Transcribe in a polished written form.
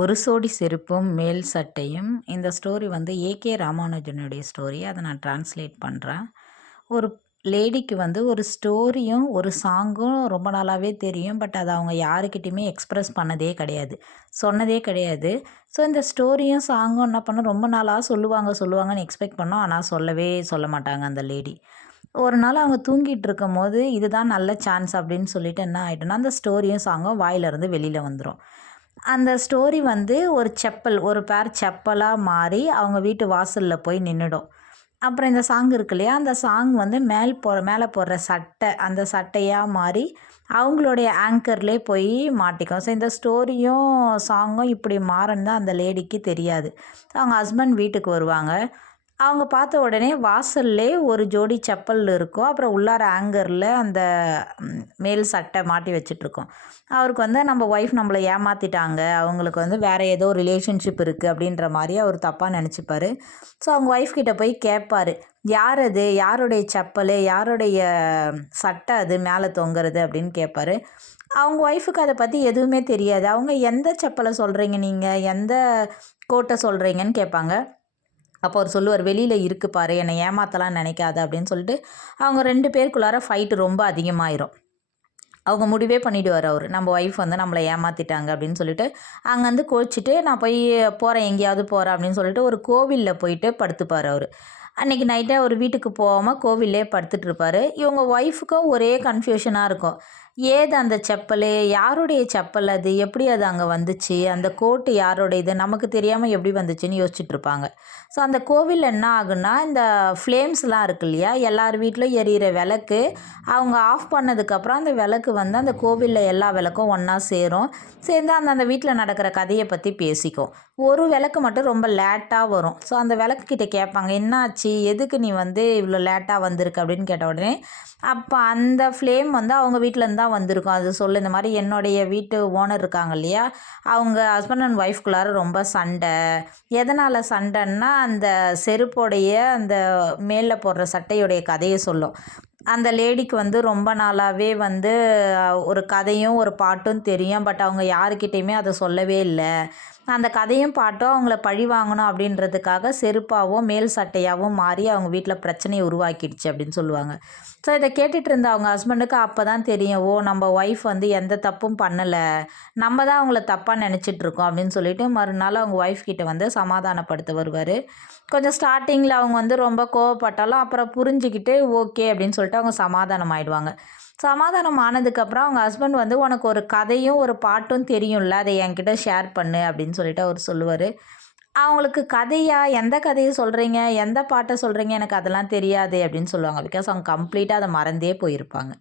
ஒரு சோடி செருப்பும் மேல் சட்டையும். இந்த ஸ்டோரி வந்து ஏகே ராமானுஜனுடைய ஸ்டோரி. அதை நான் டிரான்ஸ்லேட் பண்ணுறேன். ஒரு லேடிக்கு வந்து ஒரு ஸ்டோரியும் ஒரு சாங்கும் ரொம்ப நாளாகவே தெரியும். பட் அதை அவங்க யாருக்கிட்டையுமே எக்ஸ்ப்ரெஸ் பண்ணதே கிடையாது, சொன்னதே கிடையாது. ஸோ இந்த ஸ்டோரியும் சாங்கும் என்ன பண்ண ரொம்ப நாளாக சொல்லுவாங்கன்னு எக்ஸ்பெக்ட் பண்ணோம். ஆனால் சொல்லவே சொல்ல மாட்டாங்க அந்த லேடி. ஒரு நாள் அவங்க தூங்கிட்டு இருக்கும் போது இதுதான் நல்ல சான்ஸ் அப்படின்னு சொல்லிட்டு என்ன ஆகிட்டுனா, அந்த ஸ்டோரியும் சாங்கும் வாயிலிருந்து வெளியில் வந்துடும். அந்த ஸ்டோரி வந்து ஒரு பேர் செப்பலாக மாறி அவங்க வீட்டு வாசலில் போய் நின்றுடும். அப்புறம் இந்த சாங் இருக்கு இல்லையா, அந்த சாங் வந்து மேலே போடுற சட்டை, அந்த சட்டையாக மாறி அவங்களுடைய ஆங்கர்லேயே போய் மாட்டிக்கும். ஸோ இந்த ஸ்டோரியும் சாங்கும் இப்படி மாறன்னு தான் அந்த லேடிக்கு தெரியாது. அவங்க ஹஸ்பண்ட் வீட்டுக்கு வருவாங்க. அவங்க பார்த்த உடனே வாசல்லே ஒரு ஜோடி செப்பல் இருக்கும். அப்புறம் உள்ளார ஆங்கரில் அந்த மேல் சட்டை மாட்டி வச்சிட்ருக்கோம். அவருக்கு வந்து நம்ம ஒய்ஃப் நம்மளை ஏமாற்றிட்டாங்க, அவங்களுக்கு வந்து வேறு ஏதோ ரிலேஷன்ஷிப் இருக்குது அப்படின்ற மாதிரி அவர் தப்பாக நினச்சிப்பார். ஸோ அவங்க ஒய்ஃப் கிட்ட போய் கேட்பார், யார் அது, யாருடைய செப்பல், யாருடைய சட்டை அது மேலே தொங்குறது அப்படின்னு கேட்பார். அவங்க ஒய்ஃபுக்கு அதை பற்றி எதுவுமே தெரியாது. அவங்க எந்த செப்பலை சொல்கிறீங்க, நீங்கள் எந்த கோட்டை சொல்கிறீங்கன்னு கேட்பாங்க. அப்போ அவர் சொல்லுவார், வெளியில் இருக்குது பாரு, என்னை ஏமாற்றலாம் நினைக்காத அப்படின்னு சொல்லிட்டு அவங்க 2 பேருக்குள்ளார ஃபைட்டு ரொம்ப அதிகமாயிரும். அவங்க முடிவே பண்ணிவிடுவார் அவர், நம்ம ஒய்ஃப் வந்து நம்மளை ஏமாற்றிட்டாங்க அப்படின்னு சொல்லிட்டு. அங்கேருந்து கோச்சிட்டு நான் போய் போகிறேன், எங்கேயாவது போகிறேன் அப்படின்னு சொல்லிட்டு ஒரு கோவிலில் போயிட்டு படுத்துப்பார் அவர். அன்றைக்கி நைட்டே அவர் வீட்டுக்கு போகாமல் கோவிலே படுத்துட்ருப்பார். இவங்க ஒய்ஃபுக்கும் ஒரே கன்ஃபியூஷனாக இருக்கும். ஏது அந்த செப்பல், யாருடைய செப்பல் அது, எப்படி அது அங்கே வந்துச்சு, அந்த கோட்டு யாருடையது, நமக்கு தெரியாமல் எப்படி வந்துச்சுன்னு யோசிச்சுட்ருப்பாங்க. ஸோ அந்த கோவிலில் என்ன ஆகுன்னா, இந்த ஃப்ளேம்ஸ்லாம் இருக்கு இல்லையா, எல்லார் வீட்டிலும் எரியிற விளக்கு அவங்க ஆஃப் பண்ணதுக்கப்புறம் அந்த விளக்கு வந்து அந்த கோவிலில் எல்லா விளக்கும் ஒன்றா சேர்ந்து அந்த வீட்டில் நடக்கிற கதையை பற்றி பேசிக்கும். ஒரு விளக்கு மட்டும் ரொம்ப லேட்டாக வரும். ஸோ அந்த விளக்குக்கிட்ட கேட்பாங்க, என்னாச்சு, எதுக்கு நீ வந்து இவ்வளோ லேட்டாக வந்திருக்கு அப்படின்னு கேட்ட உடனே, அப்போ அந்த ஃப்ளேம் வந்து அவங்க வீட்டிலேருந்து தான் வந்திருக்கும். அது சொல்லு, இந்த மாதிரி என்னுடைய வீட்டு ஓனர் இருக்காங்க இல்லையா, அவங்க ஹஸ்பண்ட் அண்ட் ஒய்ஃப்குள்ளார ரொம்ப சண்டை. எதனால் சண்டைன்னா, அந்த செருப்போடைய அந்த மேலே போடுற சட்டையுடைய கதையை சொல்லும். அந்த லேடிக்கு வந்து ரொம்ப நாளாகவே வந்து ஒரு கதையும் ஒரு பாட்டும் தெரியும். பட் அவங்க யாருக்கிட்டேயுமே அதை சொல்லவே இல்லை. அந்த கதையும் பாட்டும் அவங்கள பழி வாங்கணும் அப்படின்றதுக்காக செருப்பாகவும் மேல் சட்டையாகவும் மாறி அவங்க வீட்டில் பிரச்சனையை உருவாக்கிடுச்சு அப்படின்னு சொல்லுவாங்க. ஸோ இதை கேட்டுட்டு இருந்த அவங்க ஹஸ்பண்டுக்கு அப்போ தான் தெரியும், ஓ நம்ம ஒய்ஃப் வந்து எந்த தப்பும் பண்ணலை, நம்ம தான் அவங்கள தப்பாக நினச்சிட்ருக்கோம் அப்படின்னு சொல்லிட்டு மறுநாள் அவங்க ஒய்ஃப் கிட்ட வந்து சமாதானப்படுத்த வருவார். கொஞ்சம் ஸ்டார்டிங்கில் அவங்க வந்து ரொம்ப கோவப்பட்டாலும் அப்புறம் புரிஞ்சுக்கிட்டு ஓகே அப்படின்னு சொல்லிட்டு அவங்க சமாதானம் ஆயிடுவாங்க. சமாதானம் ஆனதுக்கப்புறம் அவங்க ஹஸ்பண்ட் வந்து, உனக்கு ஒரு கதையும் ஒரு பாட்டும் தெரியும்ல, அதை என்கிட்ட ஷேர் பண்ணு அப்படின்னு சொல்லிட்டு அவர் சொல்லுவார். அவங்களுக்கு கதையா, எந்த கதையை சொல்கிறீங்க, எந்த பாட்டை சொல்கிறீங்க, எனக்கு அதெல்லாம் தெரியாது அப்படின்னு சொல்லுவாங்க. பிகாஸ் அவங்க கம்ப்ளீட்டாக அதை மறந்தே போயிருப்பாங்க.